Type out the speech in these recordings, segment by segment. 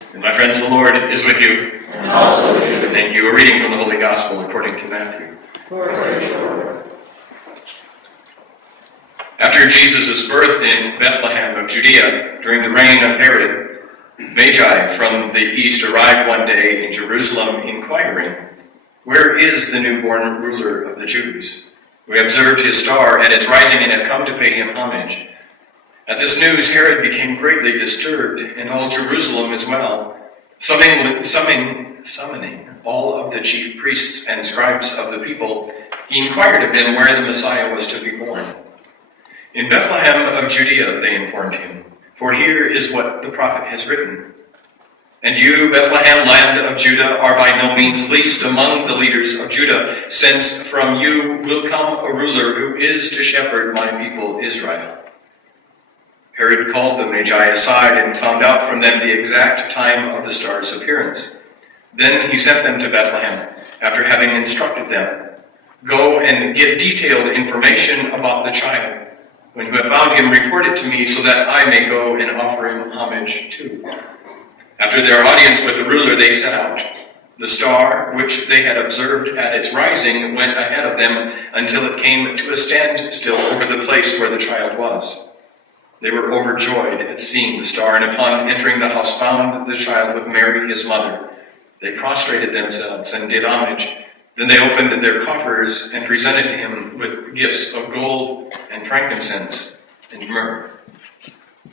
And my friends, the Lord is with you. And also with you. Thank you. A reading from the Holy Gospel according to Matthew. Glory to the Lord. After Jesus' birth in Bethlehem of Judea, during the reign of Herod, Magi from the east arrived one day in Jerusalem, inquiring, "Where is the newborn ruler of the Jews? We observed his star at its rising and have come to pay him homage." At this news, Herod became greatly disturbed, and all Jerusalem as well. Summoning all of the chief priests and scribes of the people, he inquired of them where the Messiah was to be born. "In Bethlehem of Judea," they informed him, "for here is what the prophet has written. And you, Bethlehem, land of Judah, are by no means least among the leaders of Judah, since from you will come a ruler who is to shepherd my people Israel." Herod called the Magi aside and found out from them the exact time of the star's appearance. Then he sent them to Bethlehem, after having instructed them, "Go and get detailed information about the child. When you have found him, report it to me so that I may go and offer him homage too." After their audience with the ruler, they set out. The star, which they had observed at its rising, went ahead of them until it came to a standstill over the place where the child was. They were overjoyed at seeing the star, and upon entering the house found the child with Mary, his mother. They prostrated themselves and did homage. Then they opened their coffers and presented him with gifts of gold and frankincense and myrrh.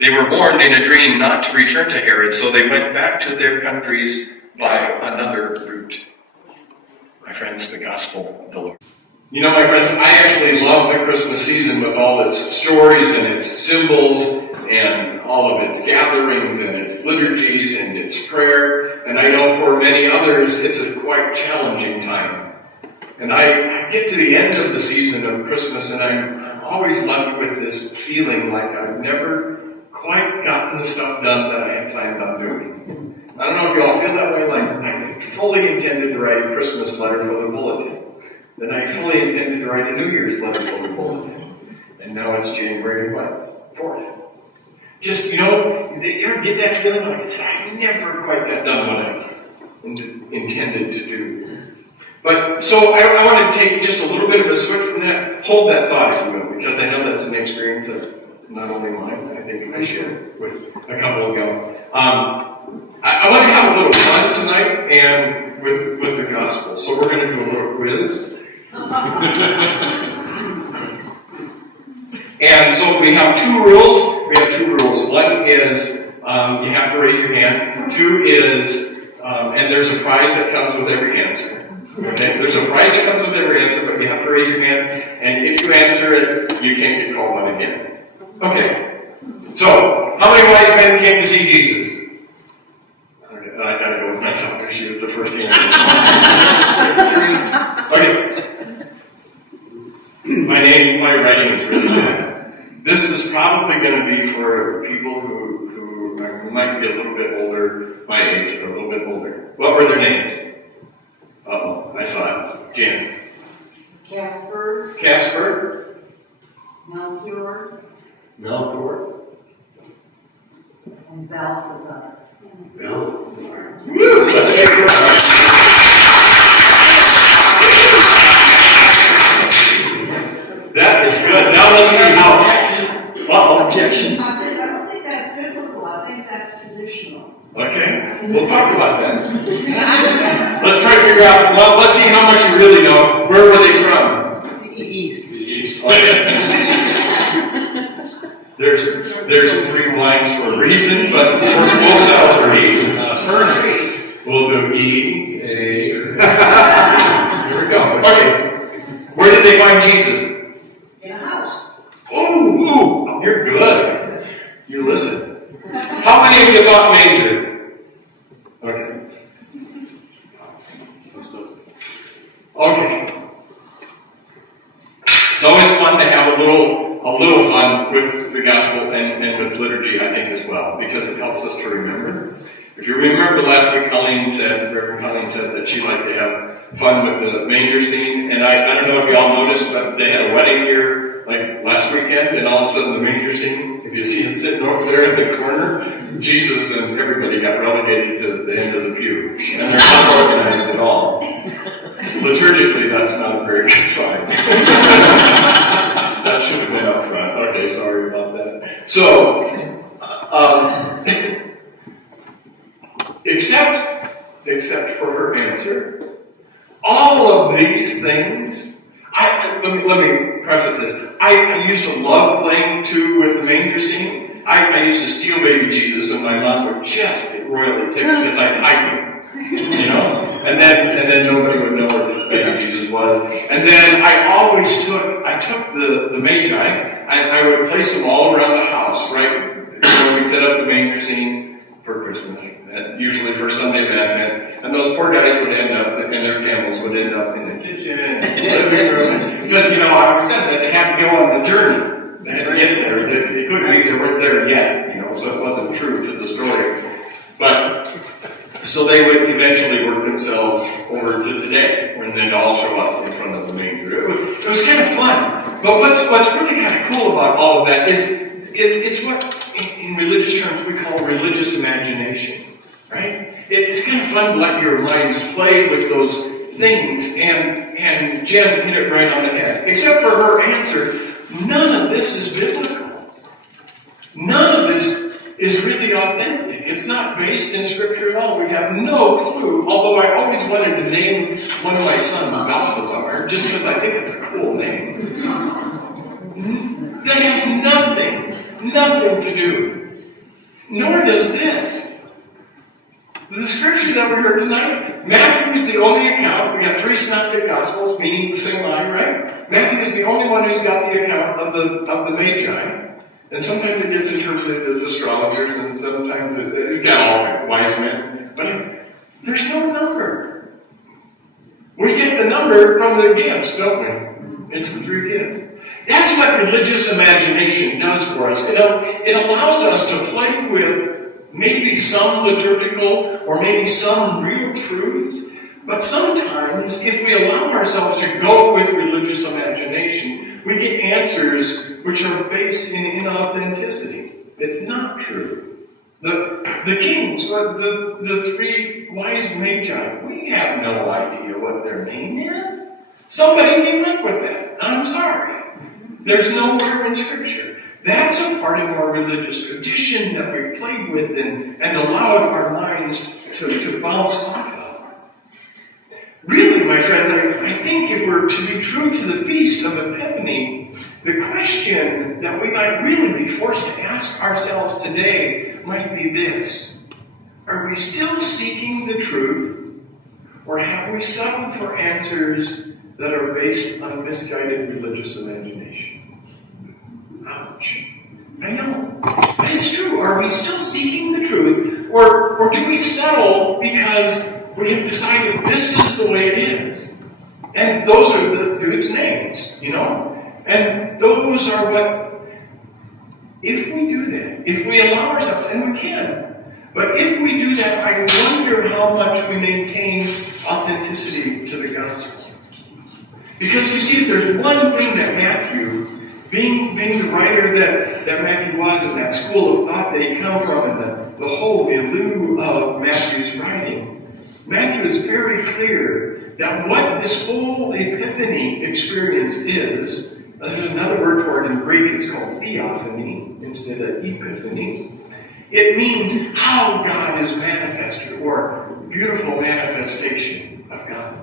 They were warned in a dream not to return to Herod, so they went back to their countries by another route. My friends, the gospel of the Lord. You know, my friends, I actually love the Christmas season with all its stories and its symbols and all of its gatherings and its liturgies and its prayer. And I know for many others, it's a quite challenging time. And I get to the end of the season of Christmas, and I'm always left with this feeling like I've never quite gotten the stuff done that I had planned on doing. I don't know if you all feel that way. Like, I fully intended to write a Christmas letter for the bulletin. Then I fully intended to write a New Year's letter for the bulletin. And now it's January 4th. Just, you ever get that feeling like, I never quite got done what I intended to do. But, so I want to take just a little bit of a switch from that. Hold that thought, if you will, because I know that's an experience that not only mine, I think I shared with a couple ago. I want to have a little fun tonight and with the gospel. So we're going to do a little quiz. And so we have two rules. One is you have to raise your hand. Two is, and there's a prize that comes with every answer. Okay? There's a prize that comes with every answer, but you have to raise your hand. And if you answer it, you can't get called on again. Okay. So, how many wise men came to see Jesus? I gotta go with my top because she was the first answer. Okay. My writing is really bad. This is probably going to be for people who might be a little bit older, my age, or a little bit older. What were their names? Uh-oh, I saw it. Jan. Casper. Melchior. And Balthazar. Woo! Let's get it. That is good. Now let's see how. Objection. I don't think that's biblical. I think that's traditional. Okay, we'll talk about that. Let's try to figure out. Well, let's see how much you really know. Where were they from? The East. The East. There's three lines for a reason, but we'll settle for E. We'll do E, A. Here we go. Okay. Where did they find Jesus? In a house. Ooh, you're good. You listen. How many of you thought manger? Okay. Okay. It's always fun to have a little fun with the gospel and with liturgy, I think, as well, because it helps us to remember. If you remember last week, Reverend Colleen said that she liked to have fun with the manger scene, and I don't know if you all noticed, but they had a wedding here like last weekend, and all of a sudden the manger scene if you see it sitting over there in the corner, Jesus and everybody got relegated to the end of the pew. And they're not organized at all. Liturgically, that's not a very good sign. That should have been up front. Okay, sorry about that. So, except for her answer, all of these things, let me preface this. I used to love playing too with the manger scene. I used to steal baby Jesus, and my mom would just get royally ticked because I'd hide him, and then nobody would know where baby Jesus was. And then I took the Magi, and I would place them all around the house, right? We'd set up the manger scene for Christmas, usually for Sunday of Advent, and those poor guys would end up, and their camels would end up in the kitchen, and the living room, because, I said that they had to go on the journey. They had to get there. They couldn't be, they weren't there yet, so it wasn't true to the story. But, so they would eventually work themselves over to today, when they'd all show up in front of the manger. It was kind of fun. But what's really kind of cool about all of that is, it's what, in religious terms, we call religious imagination, right? It's kind of fun to let your minds play with those things, and Jen hit it right on the head. Except for her answer, none of this is biblical. None of this is really authentic. It's not based in Scripture at all. We have no clue, although I always wanted to name one of my sons Balthazar, just because I think it's a cool name. That has nothing to do. Nor does this. The Scripture that we heard tonight, Matthew is the only account. We got 3 synoptic Gospels, meaning the same line, right? Matthew is the only one who's got the account of the Magi. And sometimes it gets interpreted as astrologers, and sometimes it's got all wise men. But there's no number. We take the number from the gifts, don't we? It's the 3 gifts. That's what religious imagination does for us. It allows us to play with maybe some liturgical or maybe some real truths. But sometimes, if we allow ourselves to go with religious imagination, we get answers which are based in inauthenticity. It's not true. The kings, the 3 wise magi, we have no idea what their name is. Somebody came up with that. I'm sorry. There's nowhere in Scripture. That's a part of our religious tradition that we played with and allowed our minds to bounce off of. Really, my friends, I think if we're to be true to the Feast of Epiphany, the question that we might really be forced to ask ourselves today might be this: are we still seeking the truth, or have we settled for answers that are based on misguided religious imagination? Ouch. I know. But it's true. Are we still seeking the truth, or do we settle because we have decided this is the way it is? And those are the dude's names, And those are what, if we do that, if we allow ourselves, and we can, but if we do that, I wonder how much we maintain authenticity to the gospel. Because you see, there's one thing that Matthew, being the writer that Matthew was, in that school of thought that he came from, and the whole milieu of Matthew's writing, Matthew is very clear that what this whole Epiphany experience is, there's another word for it in Greek, it's called theophany instead of epiphany. It means how God is manifested, or beautiful manifestation of God.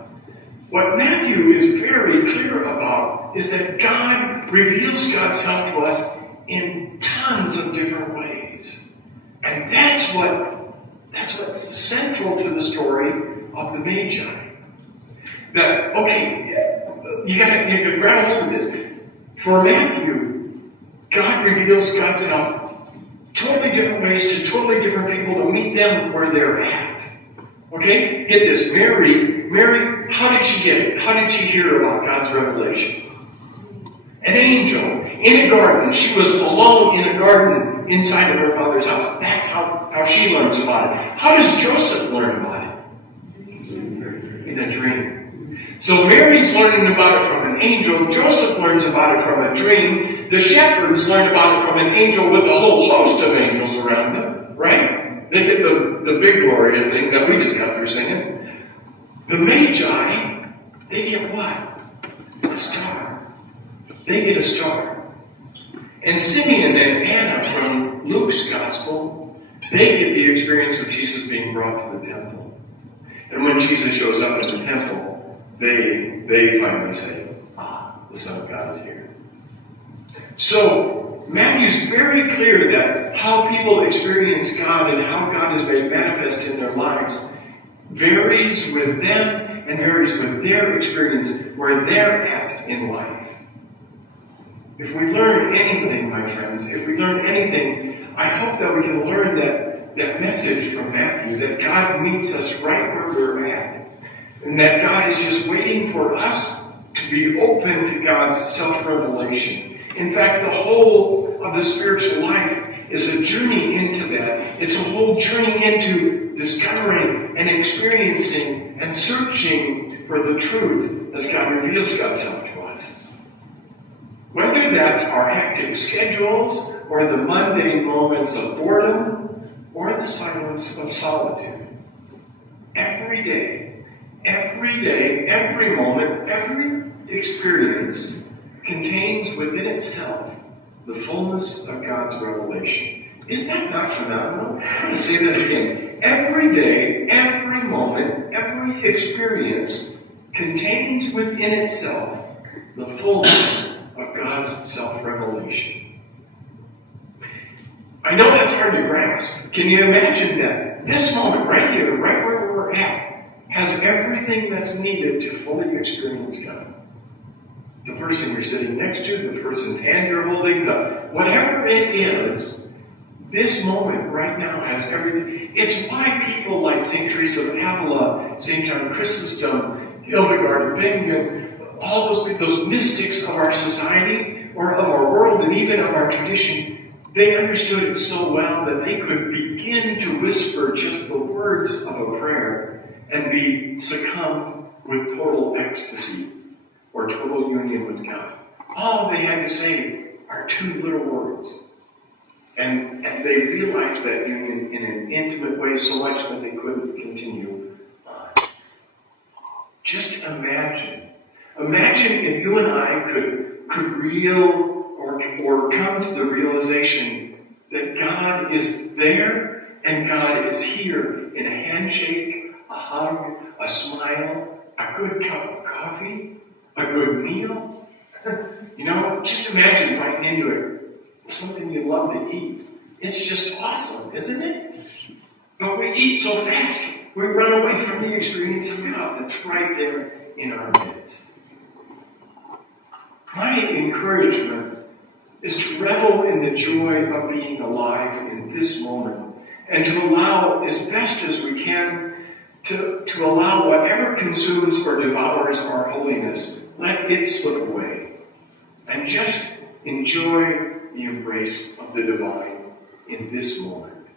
What Matthew is very clear about is that God reveals God's self to us in tons of different ways. And that's what's central to the story of the Magi. That, okay, you gotta grab a hold of this. For Matthew, God reveals God's self totally different ways to totally different people to meet them where they're at. Okay? Get this. Mary, how did she get it? How did she hear about God's revelation? An angel in a garden. She was alone in a garden inside of her father's house. That's how she learns about it. How does Joseph learn about it? In a dream. So Mary's learning about it from an angel. Joseph learns about it from a dream. The shepherds learn about it from an angel with a whole host of angels around them, right? They get the big Gloria thing that we just got through singing. The Magi, they get what? A star. They get a star. And Simeon and Anna from Luke's Gospel, they get the experience of Jesus being brought to the temple. And when Jesus shows up at the temple, they finally say, the Son of God is here. So, Matthew's very clear that how people experience God and how God is made manifest in their lives varies with them and varies with their experience where they're at in life. If we learn anything, my friends, if we learn anything, I hope that we can learn that message from Matthew, that God meets us right where we're at. And that God is just waiting for us to be open to God's self-revelation. In fact, the whole of the spiritual life is a journey into that. It's a whole journey into discovering and experiencing and searching for the truth as God reveals God's self to us. Whether that's our hectic schedules or the mundane moments of boredom or the silence of solitude. Every day, every moment, every experience contains within itself the fullness of God's revelation. Is that not phenomenal? Let me say that again. Every day, every moment, every experience contains within itself the fullness of God's self-revelation. I know that's hard to grasp. Can you imagine that this moment right here, right where we're at, has everything that's needed to fully experience God? The person you're sitting next to, the person's hand you're holding, whatever it is, this moment right now has everything. It's why people like St. Teresa of Avila, St. John Chrysostom, Hildegard of Bingen, all those mystics of our society or of our world and even of our tradition, they understood it so well that they could begin to whisper just the words of a prayer and be succumb with total ecstasy or total union with God. All they had to say are two little words. And they realized that union in an intimate way so much that they couldn't continue on. Just imagine. Imagine if you and I could or come to the realization that God is there and God is here in a handshake, a hug, a smile, a good cup of coffee, a good meal. Just imagine biting into it. Something you love to eat. It's just awesome, isn't it? But we eat so fast, we run away from the experience of God that's right there in our midst. My encouragement is to revel in the joy of being alive in this moment and to allow, as best as we can, to allow whatever consumes or devours our holiness, let it slip away. And just enjoy the embrace of the divine in this moment.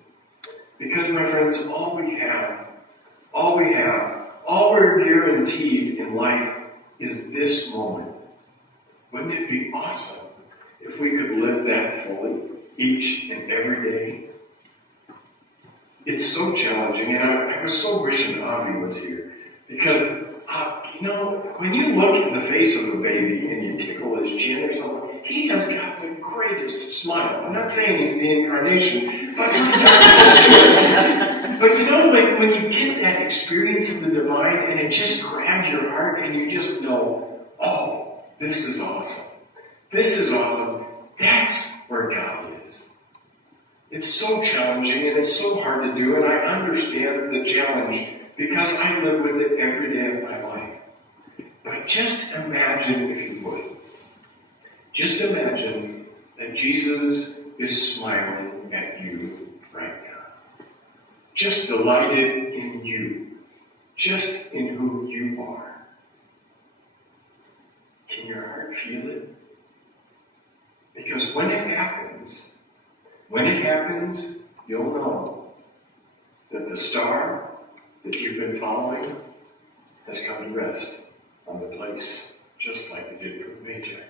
Because, my friends, all we're guaranteed in life is this moment. Wouldn't it be awesome if we could live that fully each and every day? It's so challenging, and I was so wishing Avi was here. Because, when you look at the face of a baby and you tickle his chin or something, he has got the greatest smile. I'm not saying he's the incarnation, but when you get that experience of the divine and it just grabs your heart and you just know, oh, this is awesome. This is awesome. That's where God is. It's so challenging and it's so hard to do, and I understand the challenge because I live with it every day of my life. But just imagine, if you would, just imagine that Jesus is smiling at you right now. Just delighted in you. Just in who you are. Can your heart feel it? Because when it happens, you'll know that the star that you've been following has come to rest on the place, just like they did for the Magi.